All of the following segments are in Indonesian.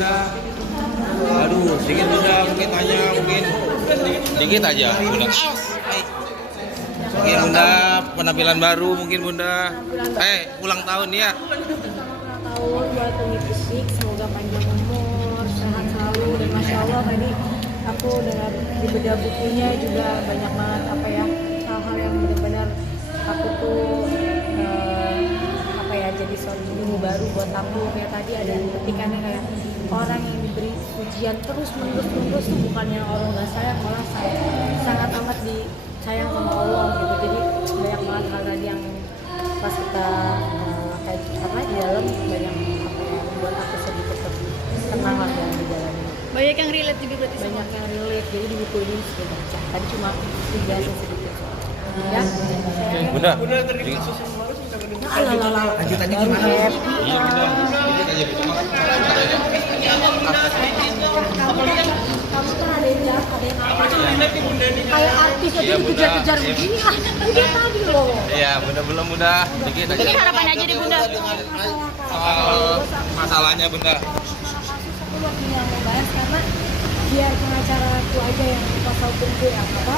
Bunda. Aduh, sedikit Bunda, mungkin hanya mungkin sedikit aja Bunda. Oke Bunda, penampilan baru mungkin Bunda. Ulang tahun ya. Tahun buat Umi Fisik, semoga panjang umur, sehat selalu, dan masya Allah tadi aku dengar di bedah bukunya juga banyak banget apa ya hal-hal yang benar-benar aku tuh apa ya jadi suatu ilmu baru buat aku. Kayak tadi ada petikannya kayak orang yang diberi ujian terus menerus tuh bukannya orang nggak sayang, malah sangat amat disayang sama Allah gitu. Jadi banyak banget hal tadi yang pas kita kayak apa di dalam banyak apa ya membuat aku sedikit lebih tenang lah dalam menjalani. Banyak yang relate juga berarti sama. Banyak yang relate, jadi di buku ini sudah baca. Tadi cuma dijelasin sedikit. Ya, Bunda. Terkait kasus yang baru kita mendengar. Lanjutannya gimana? Iya Bunda. Sedikit aja cuma. Kamu kan ada yang jahat, ada yang apa? Kayak artis aja dikejar-kejar begini. Udah tadi loh. Iya, Bunda belum Bunda. Sedikit aja. Ini harapan aja deh Bunda. Masalahnya Bunda. Aku lagi yang mau bahas karena biar pengacara aku aja yang kuasa hukumku yang apa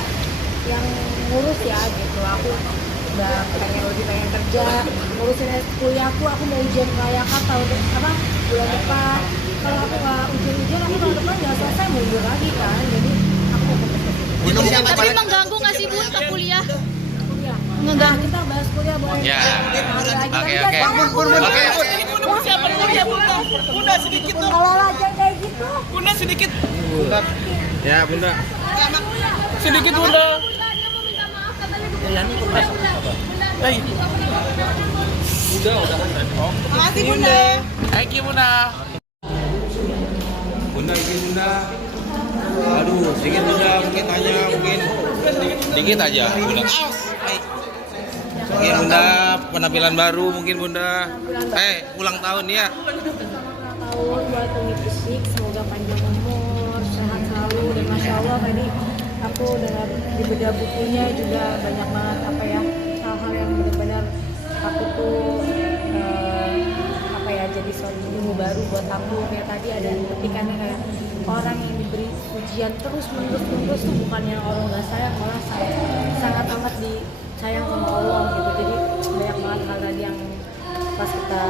yang ngurus ya gitu. Aku udah pengen kerja, ngurusin kuliahku, aku mau ujian KYK tahun apa bulan depan. Kalau aku nggak ujian aku tahun depan nggak selesai mundur lagi kan. Jadi aku mau fokus. Tapi mengganggu nggak sih Bun ke kuliah? kuliah. Enggak. Kita bahas kuliah boleh. Ya. Oke. Siapa kuliah Bunda sedikit tuh. Kalau aja kayak gitu. Bunda sedikit. Ya Bunda. Sedikit Bunda. Makasih Bunda. Thank you Bunda. Bunda izin Bunda. Aduh, sedikit Bunda, mungkin hanya mungkin sedikit aja Bunda. Oke Bunda, penampilan baru mungkin Bunda. Ulang tahun ya. Tahun buat Umi Fisik, semoga panjang umur, sehat selalu, dan masya Allah tadi aku dengar di bedah bukunya juga banyak banget apa ya hal-hal yang benar-benar aku tuh apa ya jadi suatu ilmu baru buat aku. Kayak tadi ada petikannya kayak orang yang diberi ujian terus menerus tuh bukannya orang nggak sayang, malah sangat amat disayang sama Allah gitu. Jadi banyak banget hal tadi yang pas kita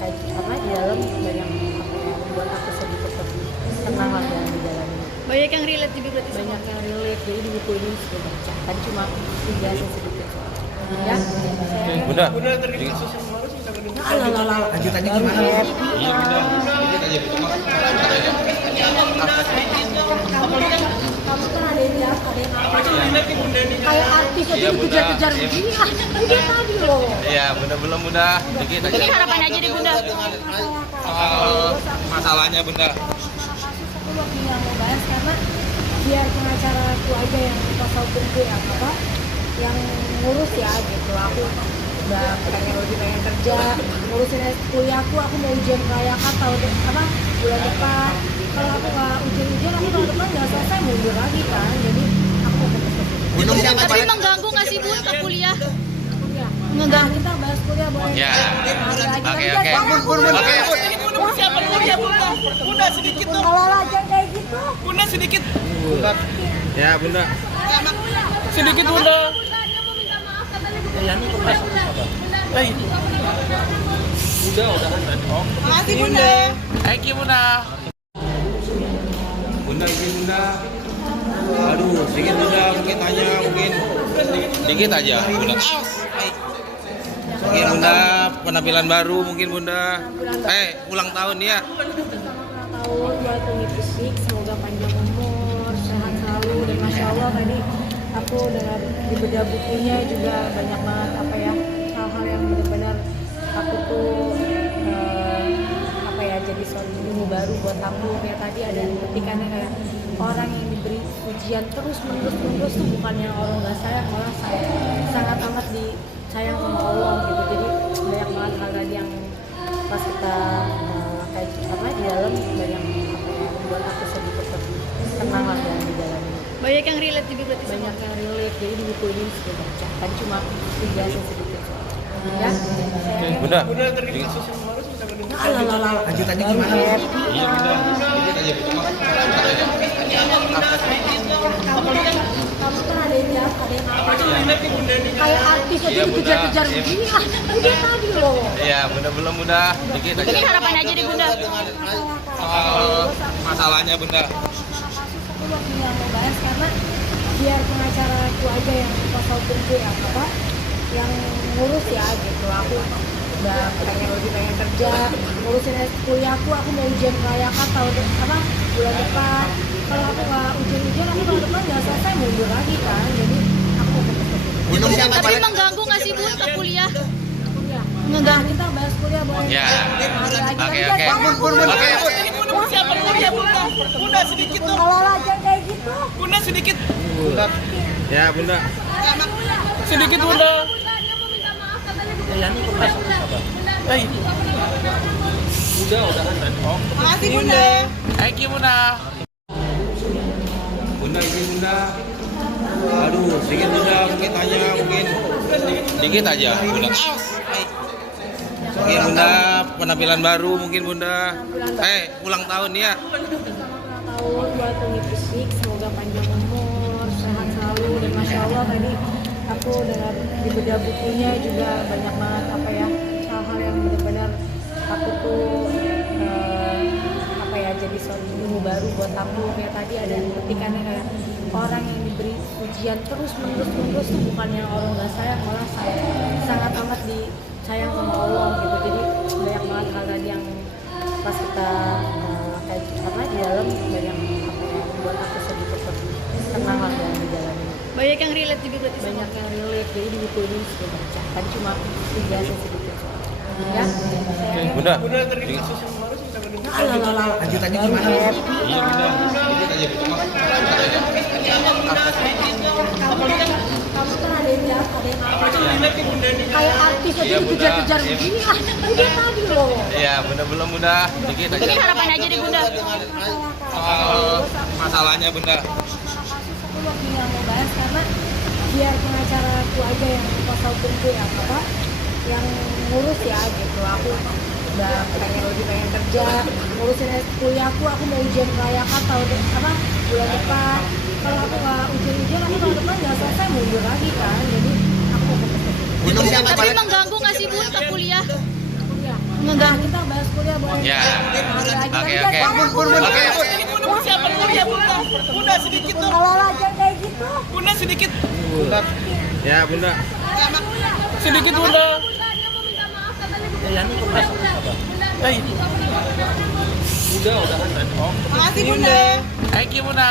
kayak apa di dalam banyak apa ya membuat aku sedikit lebih tenang lah dalam menjalani. Banyak yang relate juga berarti sama. Banyak yang relate, jadi di buku ini sudah baca. Tadi cuma dijelasin sedikit. Ya, Bunda. Bunda terkait kasus yang baru kita mendengar. Lanjutannya gimana? Iya Bunda. Sedikit aja cuma. Kamu kan ada yang jahat, ada yang apa? Kayak artis aja dikejar-kejar begini. Udah tadi loh. Iya, Bunda belum Bunda. Sedikit aja. Ini harapan aja deh Bunda. Masalahnya Bunda. Aku lagi yang mau bahas karena biar pengacara aku aja yang kuasa hukumku yang apa yang ngurus ya gitu. Aku udah pengen kerja, ngurusin kuliahku, aku mau ujian KYK tahun apa bulan depan. Kalau aku nggak ujian aku tahun depan nggak selesai mundur lagi kan. Jadi aku mau fokus. Tapi mengganggu nggak sih Bun ke kuliah? Nah, kita bahas kuliah boleh. Ya. Oke. Siapa kuliah Bunda sedikit tuh. Kalau aja kayak gitu. Bunda sedikit. Ya Bunda. Sedikit Bunda. Makasih Bunda. Thank you Bunda. Bunda izin Bunda. Aduh, sedikit Bunda, mungkin hanya mungkin sedikit aja Bunda. Oke Bunda, penampilan baru mungkin Bunda. Ulang tahun ya. Tahun buat Umi Fisik, semoga panjang umur, sehat selalu, dan masya Allah tadi aku dengar di bedah bukunya juga banyak banget apa ya hal-hal yang benar-benar aku tuh apa ya jadi suatu ilmu baru buat aku. Kayak tadi ada petikannya kayak orang yang diberi ujian terus menerus tuh bukannya orang nggak sayang, malah sangat amat disayang sama Allah gitu. Jadi banyak banget hal tadi yang pas kita kayak apa di dalam banyak apa ya membuat aku sedikit lebih tenang lah dalam menjalani. Banyak yang relate juga berarti sama. Banyak yang relate, jadi di buku ini sudah baca. Tadi cuma dijelasin sedikit. Ya, Bunda. Bunda terkait kasus yang baru kita mendengar. Lanjutannya gimana? Iya bunda, dikit aja bunda. Kamu kan ada yang jahat, ada yang apa? Kayak artis aja Iya, Bunda. dikejar-kejar begini. Ini tadi loh. Iya bunda belum bunda, dikit aja. Ini harapan aja deh bunda. Masalahnya bunda. Aku lagi nggak mau bahas karena biar pengacara aku aja yang kuasa hukumku ya apa yang ngurus ya gitu. Aku udah pengen kerja, ngurusin kuliahku. Aku mau ujian kelayakan tahun apa bulan depan. Kalau aku nggak ujian aku tahun depan nggak selesai mundur lagi kan. Jadi aku mau fokus ke Tapi mengganggu nggak sih bun ke kuliah? kuliah. Enggak. Nah, kita bahas kuliah boleh. Ya. Oke, Oke. oke. Siapa kuliah bunda? Bunda sedikit dong. Kalau aja kayak gitu. Bunda sedikit. Ya bunda. Sedikit bunda. Hei. Makasih bunda. Thank you bunda. Bunda ini bunda. Aduh, sedikit bunda, mungkin tanya mungkin dikit aja bunda. Mungkin bunda penampilan baru mungkin bunda. Ulang tahun ya. Tahun buat Umi Fisik, semoga panjang umur, sehat selalu dan masya Allah tadi aku dengar di bedah bukunya juga banyak banget apa ya hal-hal yang benar-benar aku tuh apa ya jadi suatu ilmu baru buat aku kayak tadi ada petikannya kayak orang yang diberi ujian terus menerus tuh bukan yang orang nggak sayang malah sangat amat disayang sama Allah gitu jadi banyak banget hal tadi yang pas kita kayak apa di dalam banyak apa ya membuat aku sedikit tenang lah dalam menjalani Banyak yang relate juga berarti sama. banyak yang relate jadi di buku ini sudah baca tadi cuma dijelasin sedikit ya Bunda. lanjutannya gimana Iya bunda. Dikit aja bunda. kamu kan ada yang jahat ada yang apa kayak artis aja Iya, Bunda. dikejar-kejar begini ini tadi loh Iya bunda belum bunda, dikit Ini aja. harapan aja deh bunda. Masalahnya bunda. aku lagi nggak mau bahas karena biar pengacara aku aja yang kuasa hukumku ya apa yang ngurus ya gitu aku udah pengen kerja ngurusin kuliahku aku mau ujian kelayakan tahun apa bulan depan kalau aku nggak ujian aku tahun depan nggak selesai mundur lagi kan jadi aku mau fokus ke Tapi mengganggu nggak sih bun ke kuliah? kuliah. Mengganggu. Nah, kita bahas kuliah boleh. Ya. Oke, Oke. oke. Siapa kuliah bunda? Bunda sedikit dong. Kalau aja kayak gitu. Bunda sedikit. Ya bunda. Sedikit bunda. Hei. Makasih bunda. Thank you bunda.